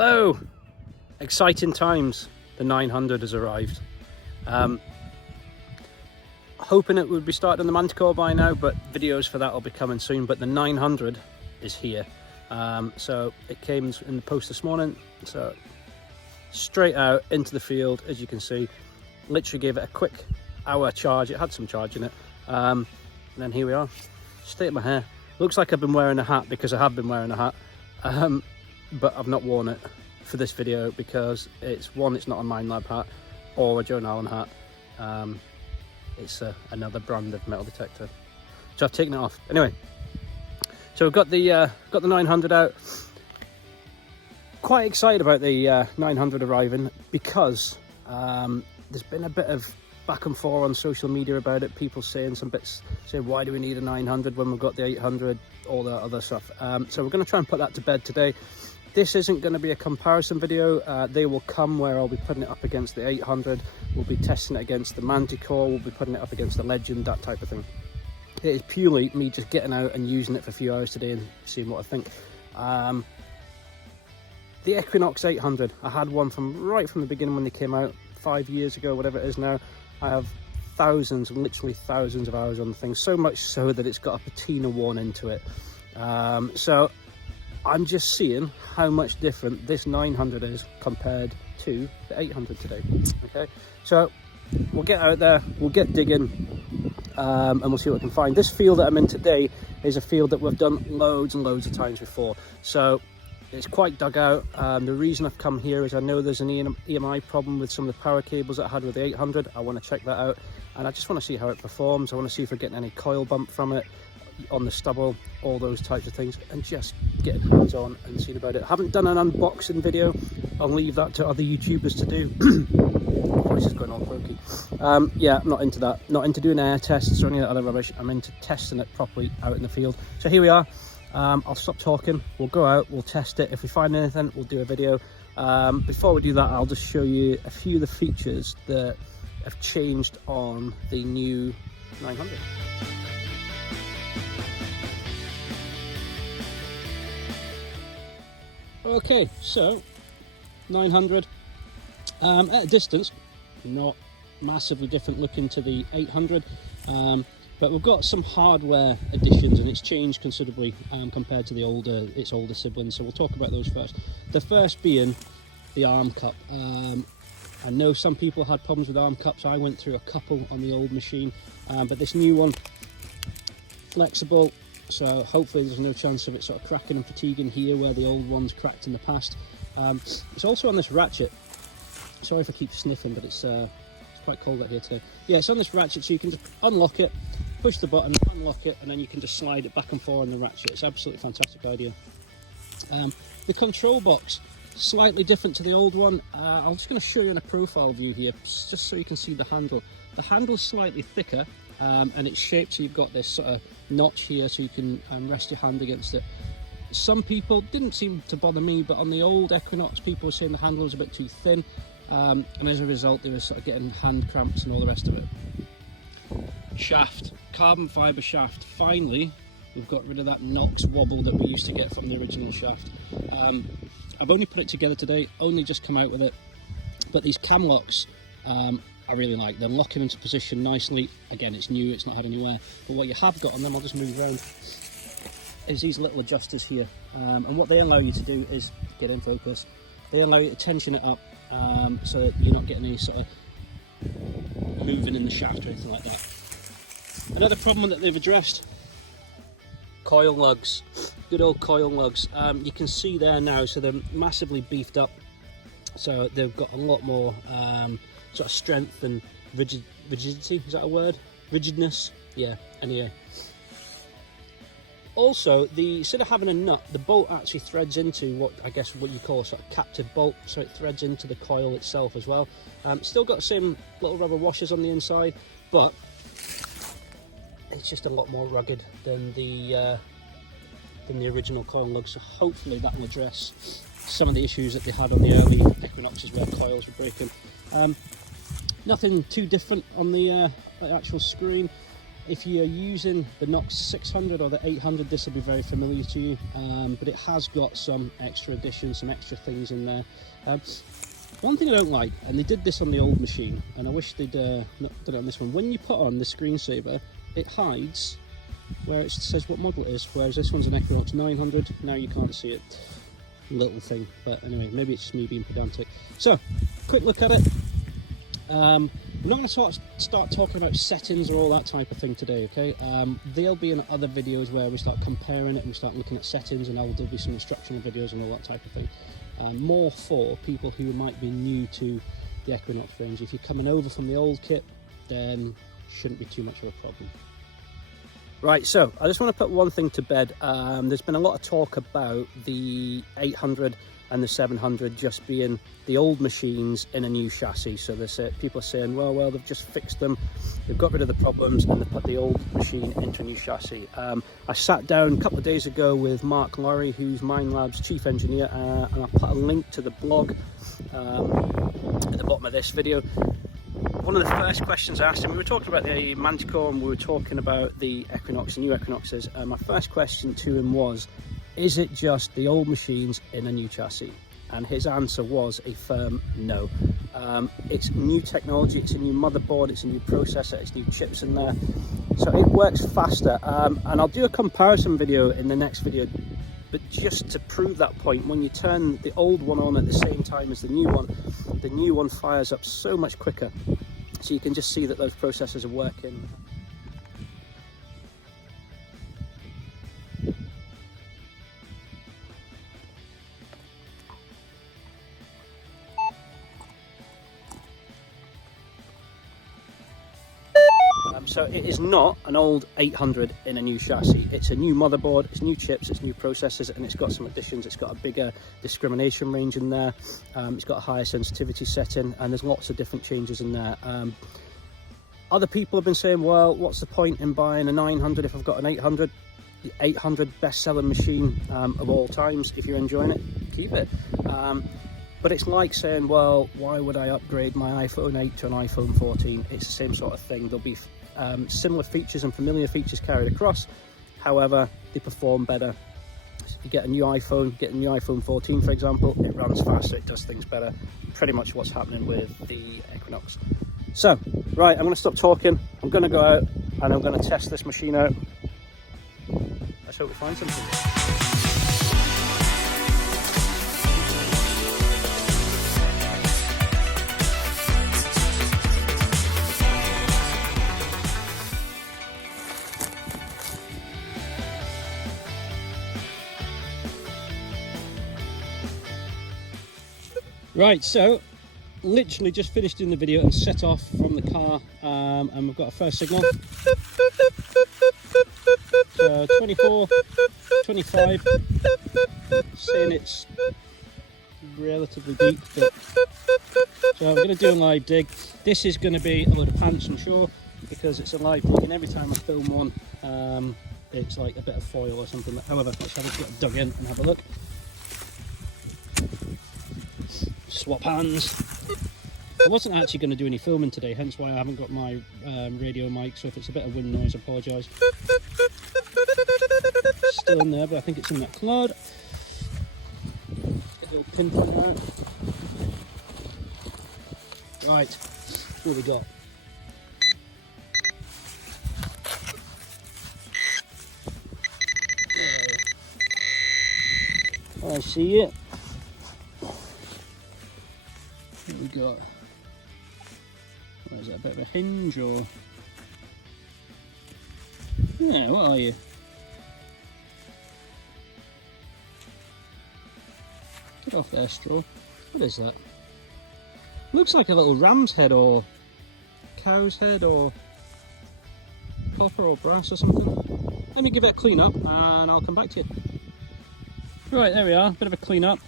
Hello! Exciting times. The 900 has arrived. Hoping it would be starting the Manticore by now, but videos for that will be coming soon. But the 900 is here. So it came in the post this morning. So straight out into the field, as you can see. Literally gave it a quick hour charge. It had some charge in it. And then here we are. State of my hair. Looks like I've been wearing a hat because I have been wearing a hat. But I've not worn it for this video because it's not a Minelab hat or a Joan Allen hat. It's another brand of metal detector, so I've taken it off. Anyway, so we've got the 900 out. Quite excited about the 900 arriving because there's been a bit of back and forth on social media about it. People saying why do we need a 900 when we've got the 800, all that other stuff. So we're going to try and put that to bed today. This isn't going to be a comparison video. They will come where I'll be putting it up against the 800. We'll be testing it against the Manticore. We'll be putting it up against the Legend, that type of thing. It is purely me just getting out and using it for a few hours today and seeing what I think. The Equinox 800, I had one right from the beginning when they came out 5 years ago, whatever it is now. I have literally thousands of hours on the thing, so much so that it's got a patina worn into it. So I'm just seeing how much different this 900 is compared to the 800 today. Okay, so we'll get out there, we'll get digging, and we'll see what we can find. This field that I'm in today is a field that we've done loads and loads of times before, so it's quite dug out. The reason I've come here is I know there's an EMI problem with some of the power cables that I had with the 800. I want to check that out, and I just want to see how it performs. I want to see if we're getting any coil bump from it on the stubble, all those types of things, and just get hands on and see about it. I haven't done an unboxing video. I'll leave that to other YouTubers to do. Voice is going all croaky. Yeah, I'm not into that. Not into doing air tests or any of that other rubbish. I'm into testing it properly out in the field. So here we are. I'll stop talking. We'll go out, we'll test it. If we find anything, we'll do a video. Before we do that, I'll just show you a few of the features that have changed on the new 900. Okay, so 900 at a distance, not massively different looking to the 800, but we've got some hardware additions and it's changed considerably compared to its older siblings. So we'll talk about those first. The first being the arm cup. I know some people had problems with arm cups. I went through a couple on the old machine, but this new one, flexible. So hopefully there's no chance of it sort of cracking and fatiguing here where the old ones cracked in the past. It's also on this ratchet. Sorry if I keep sniffing, but it's quite cold out here today. Yeah, it's on this ratchet, so you can just unlock it, push the button, unlock it, and then you can just slide it back and forth on the ratchet. It's absolutely fantastic idea. The control box, slightly different to the old one. I'm just going to show you in a profile view here, just so you can see the handle. The handle's slightly thicker, and it's shaped so you've got this sort of notch here so you can rest your hand against it. Some people, didn't seem to bother me, but on the old Equinox people were saying the handle was a bit too thin, and as a result they were sort of getting hand cramps and all the rest of it. Shaft, carbon fibre shaft. Finally we've got rid of that Knox wobble that we used to get from the original shaft. I've only put it together today, only just come out with it, but these cam locks I really like. They're locking into position nicely. Again, it's new, it's not had any wear. But what you have got on them, I'll just move around, is these little adjusters here. And what they allow you to do is, get in focus, they allow you to tension it up so that you're not getting any sort of moving in the shaft or anything like that. Another problem that they've addressed, coil lugs. Good old coil lugs. You can see there now, so they're massively beefed up. So they've got a lot more sort of strength and rigidity, is that a word? Rigidness? Yeah, anyway. Also, instead of having a nut, the bolt actually threads into what you call a sort of captive bolt, so it threads into the coil itself as well. Still got the same little rubber washers on the inside, but it's just a lot more rugged than the original coil lug, so hopefully that will address some of the issues that they had on the early Equinoxes where coils were breaking. Nothing too different on the actual screen. if you're using the Knox 600 or the 800, this will be very familiar to you, but it has got some extra additions, some extra things in there. One thing I don't like, and they did this on the old machine, and I wish they'd not done it on this one, when you put on the screensaver, it hides where it says what model it is, whereas this one's an Equinox 900, now you can't see it. Little thing, but anyway, maybe it's just me being pedantic. So, quick look at it. I'm not going to start talking about settings or all that type of thing today, okay? There'll be in other videos where we start comparing it and we start looking at settings, and there'll be some instructional videos and all that type of thing. More for people who might be new to the Equinox range. If you're coming over from the old kit, then shouldn't be too much of a problem. Right, so I just want to put one thing to bed. There's been a lot of talk about the 800 and the 700 just being the old machines in a new chassis. So people are saying, well, they've just fixed them, they've got rid of the problems, and they've put the old machine into a new chassis. I sat down a couple of days ago with Mark Laurie, who's Minelab's chief engineer, and I put a link to the blog at the bottom of this video. One of the first questions I asked him, we were talking about the Manticore and we were talking about the Equinox, the new Equinoxes. My first question to him was, is it just the old machines in a new chassis? And his answer was a firm no. It's new technology, it's a new motherboard, it's a new processor, it's new chips in there. So it works faster. And I'll do a comparison video in the next video, but just to prove that point, when you turn the old one on at the same time as the new one fires up so much quicker. So you can just see that those processors are working. So it is not an old 800 in a new chassis. It's a new motherboard, it's new chips, it's new processors, and it's got some additions. It's got a bigger discrimination range in there. It's got a higher sensitivity setting, and there's lots of different changes in there. Other people have been saying, well, what's the point in buying a 900 if I've got an 800? The 800 best-selling machine of all times. If you're enjoying it, keep it. But it's like saying, well, why would I upgrade my iPhone 8 to an iPhone 14? It's the same sort of thing. There'll be similar features and familiar features carried across. However, they perform better. So if you get a new iPhone 14, for example, it runs faster, it does things better. Pretty much what's happening with the Equinox. So, right, I'm going to stop talking. I'm going to go out and I'm going to test this machine out. Let's hope we find something. Right, so literally just finished doing the video and set off from the car, and we've got a first signal. So 24, 25, saying it's relatively deep, but so I'm going to do a live dig. This is going to be a load of pants, I'm sure, because it's a live dig, and every time I film one, it's like a bit of foil or something. However, let's have a get dug in and have a look. Swap hands. I wasn't actually going to do any filming today, hence why I haven't got my radio mic, so if it's a bit of wind noise, I apologise. Still in there, but I think it's in that cloud. Get a little pin from there. Right, what we got? I see it. What we got? What is it, a bit of a hinge or? Yeah, what are you? Get off there, straw. What is that? Looks like a little ram's head or cow's head or copper or brass or something. Let me give it a clean up and I'll come back to you. Right, there we are, bit of a clean up.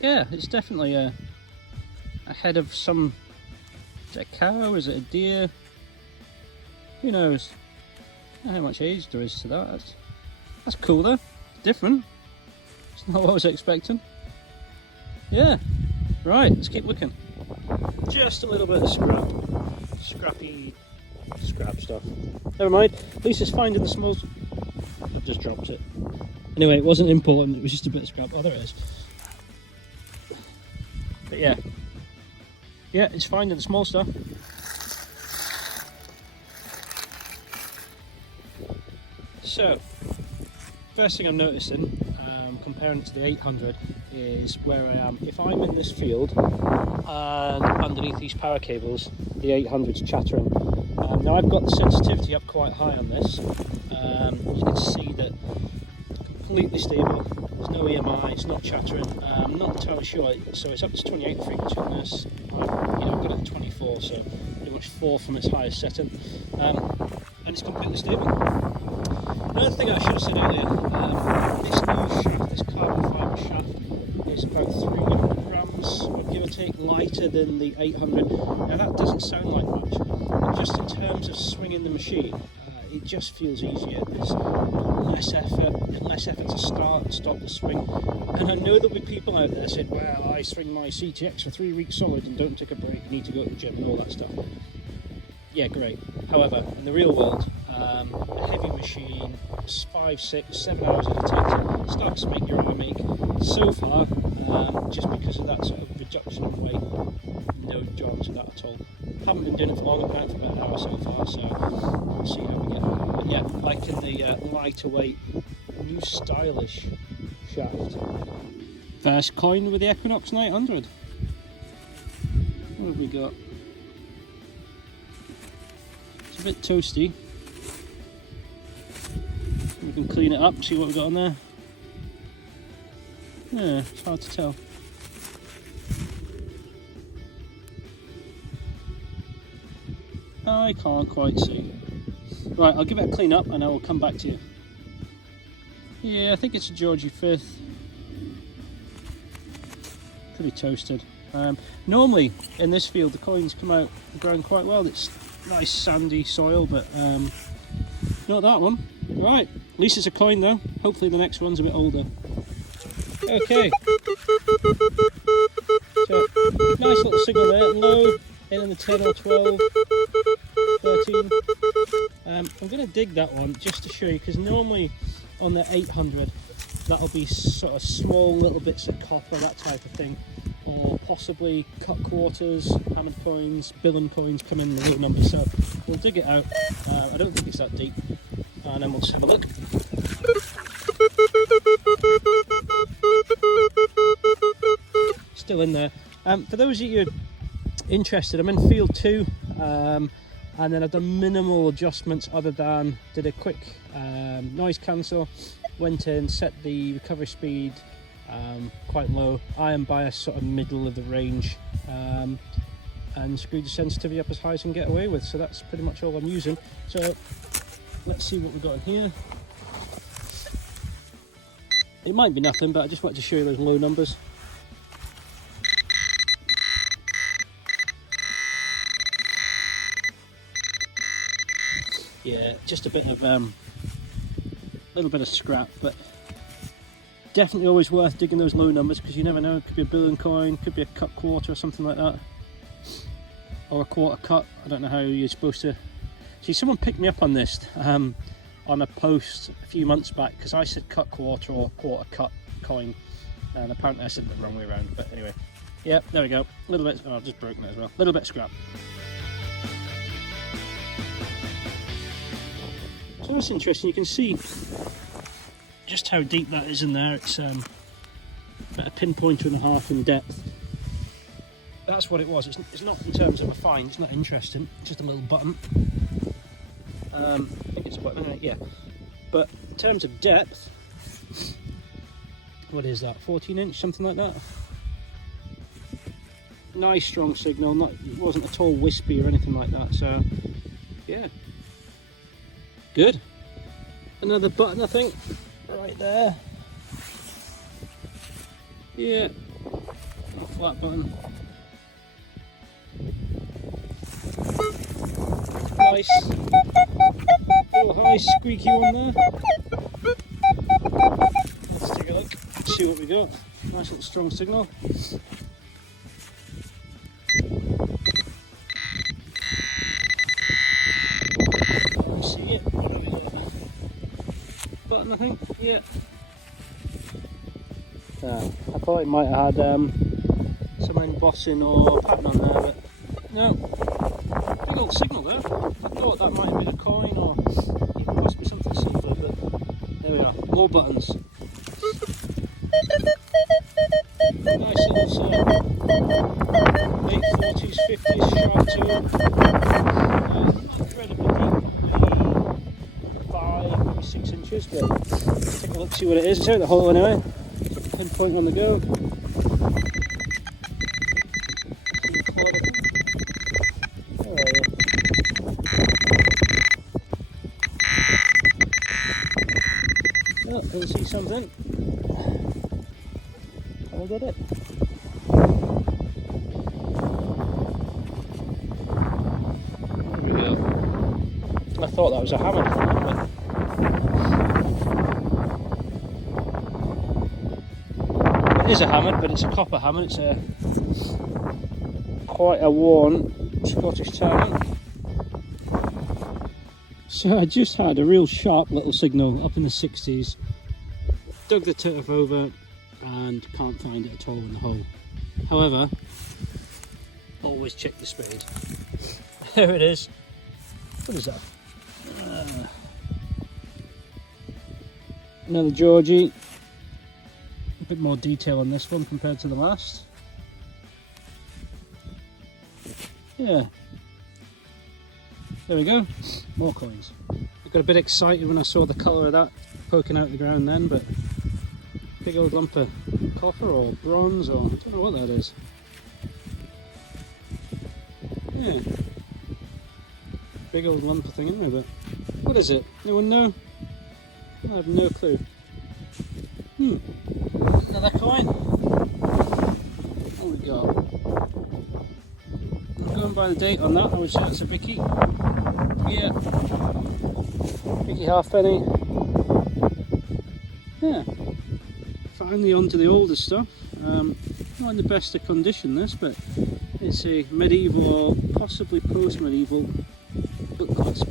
Yeah, it's definitely a head of some, is it a cow, is it a deer? Who knows? I don't know how much age there is to that. That's cool though, different. It's not what I was expecting. Yeah, right, let's keep looking. Just a little bit of scrappy scrap stuff. Never mind, at least it's finding the small... I've just dropped it. Anyway, it wasn't important, it was just a bit of scrap. Oh, there it is. But yeah. Yeah, it's finding the small stuff. So, first thing I'm noticing, comparing it to the 800, is where I am. If I'm in this field and underneath these power cables, the 800's chattering. Now I've got the sensitivity up quite high on this. You can see that completely stable. There's no EMI. It's not chattering. I'm not entirely sure. So it's up to 28 frequency on this. I've got it at 24, so pretty much 4 from its highest setting, and it's completely stable. Another thing I should have said earlier, this new shaft, this carbon fibre shaft, is about 300 grams, or give or take, lighter than the 800. Now that doesn't sound like much, but just in terms of swinging the machine, it just feels easier. There's less effort to start and stop the swing. And I know there'll be people out there saying, well, I swing my CTX for 3 weeks solid and don't take a break, need to go to the gym and all that stuff. Yeah, great. However, in the real world, a heavy machine, 5, 6, 7 hours of detector starts to make your arm ache. So far, just because of that sort of reduction in weight, no drawn to that at all. Haven't been doing it for long, I've been out for about an hour so far, so we'll see how we get on. But yeah, liking the lighter weight, new stylish shaft. First coin with the Equinox 900. What have we got? It's a bit toasty. We can clean it up, see what we've got on there. Yeah, it's hard to tell. I can't quite see. Right, I'll give it a clean up and I will come back to you. Yeah, I think it's a Georgie 5th. Pretty toasted. Normally in this field the coins come out the ground quite well. It's nice sandy soil, but not that one. Right, at least it's a coin though. Hopefully the next one's a bit older. Okay. So, nice little signal there, low, in the 10 or 12, 13. I'm going to dig that one just to show you, because normally on the 800 that'll be sort of small little bits of copper, that type of thing, or possibly cut quarters, hammered coins, billion coins come in the low numbers. So we'll dig it out. I don't think it's that deep, and then we'll just have a look. Still in there. For those of you interested, I'm in field 2, and then I've done minimal adjustments other than did a quick noise cancel, went in, set the recovery speed quite low, iron bias sort of middle of the range, and screwed the sensitivity up as high as I can get away with. So that's pretty much all I'm using. So let's see what we've got in here. It might be nothing, but I just wanted to show you those low numbers. Yeah, just a bit of little bit of scrap, but definitely always worth digging those low numbers, because you never know, it could be a billion coin, could be a cut quarter or something like that, or a quarter cut. I don't know how you're supposed to see. Someone picked me up on this on a post a few months back, because I said cut quarter or quarter cut coin, and apparently I said it the wrong way around. But anyway, yeah, there we go. A little bit. Oh, I've just broken it as well. A little bit of scrap. So that's interesting. You can see just how deep that is in there. It's about a pinpointer and a half in depth. That's what it was. It's not in terms of a find. It's not interesting. It's just a little button. I think it's a button, yeah. But in terms of depth, what is that? 14 inch, something like that. Nice strong signal. It wasn't at all wispy or anything like that. So yeah. Good. Another button, I think, right there. Yeah, a flat button. Nice. Little high squeaky one there. Let's take a look, see what we got. Nice little strong signal. Yeah. I thought it might have had some embossing or pattern on there, but no. Big old signal there. I thought that might have been a coin or even possibly something silver, but there we are. More buttons. Nice little 840s, 50s sharp tool. Incredibly deep, 5, maybe 6 inches, but take a look, see what it is. It's out the hole anyway. Pinpoint on the go. Where are you? Oh, I see something. I did it. There we go. I thought that was a hammer. It is a hammer, but it's a copper hammer. It's a quite a worn Scottish tartan. So I just had a real sharp little signal up in the 60s. Dug the turf over and can't find it at all in the hole. However, always check the spade. There it is. What is that? Another Georgie. A bit more detail on this one compared to the last. Yeah. There we go. More coins. I got a bit excited when I saw the colour of that poking out the ground then, but big old lump of copper or bronze or I don't know what that is. Yeah. Big old lump of thing in there, but what is it? No one know? I have no clue. Another coin. What we got? I'm going by the date on that. I would say that's a Vicky. Yeah. Vicky halfpenny. Yeah. Finally onto the older stuff. Not in the best of condition this, but it's a medieval, possibly post-medieval book clasp.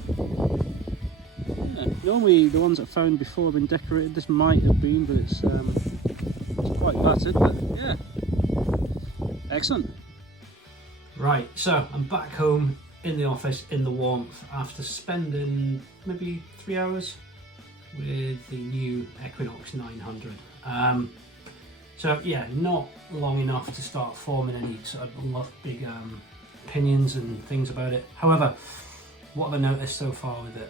Yeah. Normally the ones I found before have been decorated. This might have been, but it's quite battered, but yeah. Excellent. Right, so I'm back home in the office in the warmth after spending maybe 3 hours with the new Equinox 900. So yeah, not long enough to start forming any sort of big opinions and things about it. However, what have I noticed so far with it?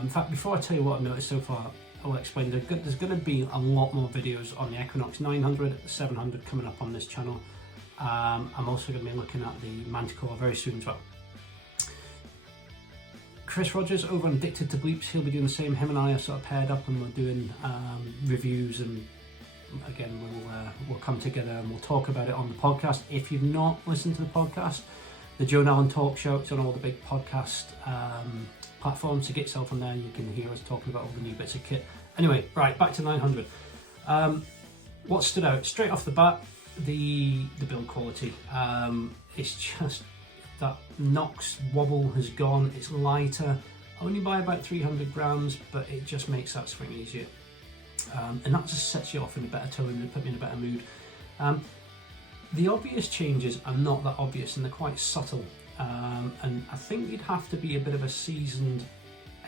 In fact, before I tell you what I've noticed so far, I will explain. There's going to be a lot more videos on the Equinox 900, 700 coming up on this channel. I'm also going to be looking at the Manticore very soon as well. Chris Rogers over on Addicted to Bleeps, he'll be doing the same. Him and I are sort of paired up and we're doing reviews, and again we'll come together and we'll talk about it on the podcast. If you've not listened to the podcast, the Joan Allen Talk Show, it's on all the big podcast platforms, so get yourself on there and you can hear us talking about all the new bits of kit. Anyway, right, back to 900. What stood out straight off the bat, the build quality. It's just that Nox wobble has gone. It's lighter, only by about 300 grams, but it just makes that swing easier, and that just sets you off in a better tone and put me in a better mood. The obvious changes are not that obvious and they're quite subtle, and I think you'd have to be a bit of a seasoned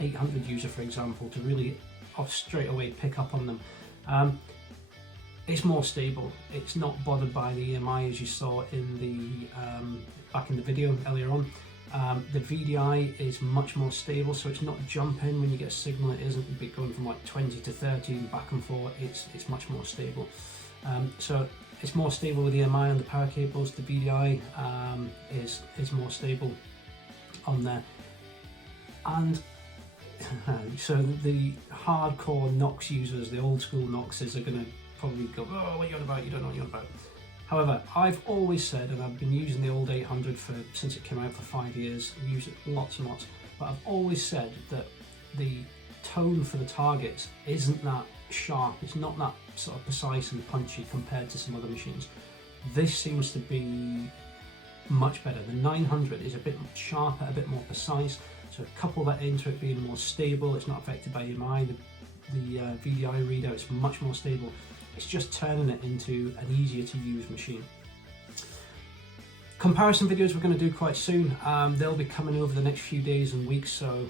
800 user, for example, to really straight away pick up on them. It's more stable. It's not bothered by the EMI as you saw in the back in the video earlier on. The VDI is much more stable, so it's not jumping when you get a signal. It isn't going from like 20 to 30 and back and forth. It's much more stable. So it's more stable with EMI on the power cables. The VDI is more stable on there, and so the hardcore Nox users, the old school Noxes, are going to probably go, oh, what are you on about? You don't know what you're on about. However, I've always said, and I've been using the old 800 since it came out for 5 years, I've used it lots and lots, but I've always said that the tone for the targets isn't that sharp, it's not that sort of precise and punchy compared to some other machines. This seems to be much better. The 900 is a bit sharper, a bit more precise, so couple that into it being more stable, it's not affected by EMI. The the VDI readout. It's much more stable. It's just turning it into an easier to use machine. Comparison videos we're going to do quite soon. They'll be coming over the next few days and weeks, so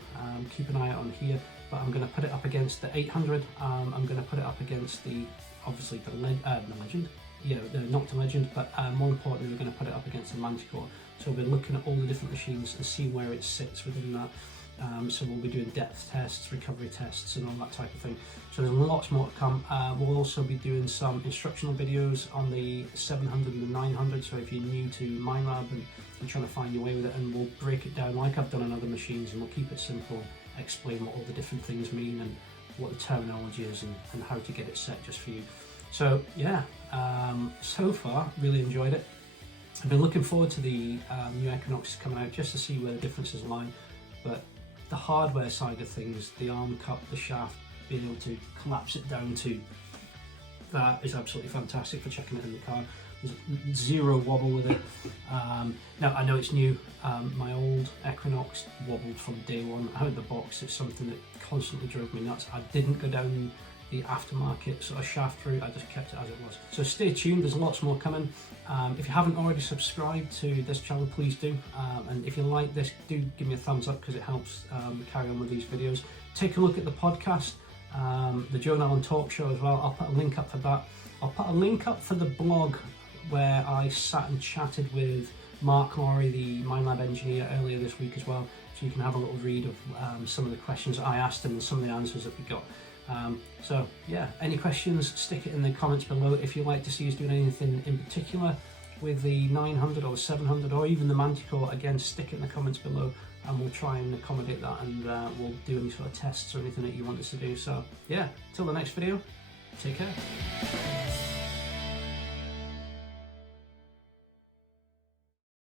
keep an eye out on here. But I'm going to put it up against the 800. I'm going to put it up against the, obviously the Legend. Yeah, not the Legend, but more importantly, we're going to put it up against the Manticore. So we'll be looking at all the different machines and see where it sits within that. So we'll be doing depth tests, recovery tests, and all that type of thing. So there's lots more to come. We'll also be doing some instructional videos on the 700 and the 900. So if you're new to Minelab and you're trying to find your way with it, and we'll break it down like I've done on other machines, and we'll keep it simple, explain what all the different things mean and what the terminology is, and how to get it set just for you. So yeah, so far really enjoyed it. I've been looking forward to the new Equinox coming out just to see where the differences lie. But the hardware side of things, the arm cup, the shaft, being able to collapse it down to that is absolutely fantastic for checking it in the car. There's zero wobble with it. Now I know it's new. My old Equinox wobbled from day one out of the box. It's something that constantly drove me nuts. I didn't go down the aftermarket sort of shaft route. I just kept it as it was. So stay tuned, there's lots more coming. If you haven't already subscribed to this channel, please do. And if you like this, do give me a thumbs up because it helps carry on with these videos. Take a look at the podcast, the Joe Allen Talk Show as well. I'll put a link up for that. I'll put a link up for the blog where I sat and chatted with Mark Laurie, the Minelab engineer, earlier this week as well. So you can have a little read of some of the questions I asked him and some of the answers that we got. So yeah, any questions, stick it in the comments below. If you'd like to see us doing anything in particular with the 900 or the 700 or even the Manticore, again, stick it in the comments below and we'll try and accommodate that, and we'll do any sort of tests or anything that you want us to do. So yeah, till the next video, take care.